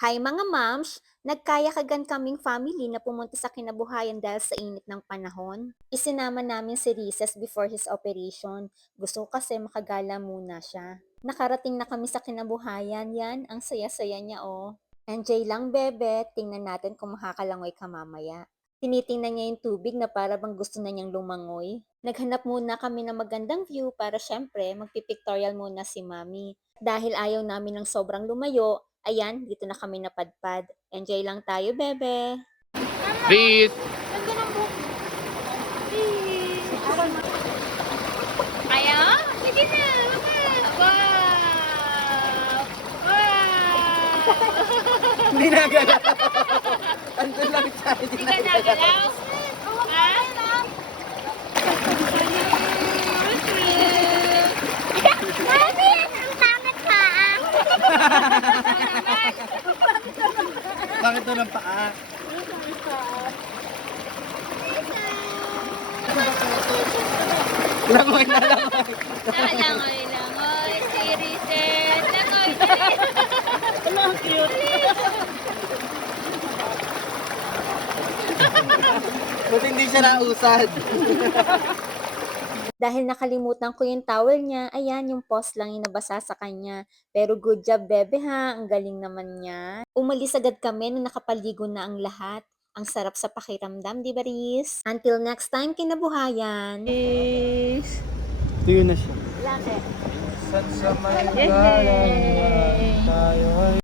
Hi mga moms! Nagkayakagan kaming family na pumunta sa Kinabuhayan dahil sa init ng panahon. Isinama namin si Recess before his operation. Gusto ko kasi makagala muna siya. Nakarating na kami sa Kinabuhayan, yan, ang saya-saya niya oh. NJ lang bebe, tingnan natin kung makakalangoy ka mamaya. Tinitingnan niya yung tubig na para bang gusto na niyang lumangoy. Naghanap muna kami ng magandang view para syempre magpipictorial muna si mami. Dahil ayaw namin ng sobrang lumayo, ayan, dito na kami napadpad. Enjoy lang tayo, bebe. Please. Ganda ng buhok mo. Kaya? Sige na. Wow! Wow! Hindi na galaw. Andun lang siya. Hindi Hindi na ka nagalaw? Ha? Mami, ang pangit pa. Bakit doon ang paa? Langoy na langoy. Langoy, si Reset. Langoy, dali. Ang cute. Buti hindi siya nausad. Dahil nakalimutan ko yung towel niya, ayan, yung post lang yung nabasa sa kanya. Pero good job, bebe ha, ang galing naman niya. Umalis agad kami nung nakapaligo na ang lahat. Ang sarap sa pakiramdam, di ba, Riz? Until next time, Kinabuhayan! Tuyo na siya. Love it. Sa may tayo ay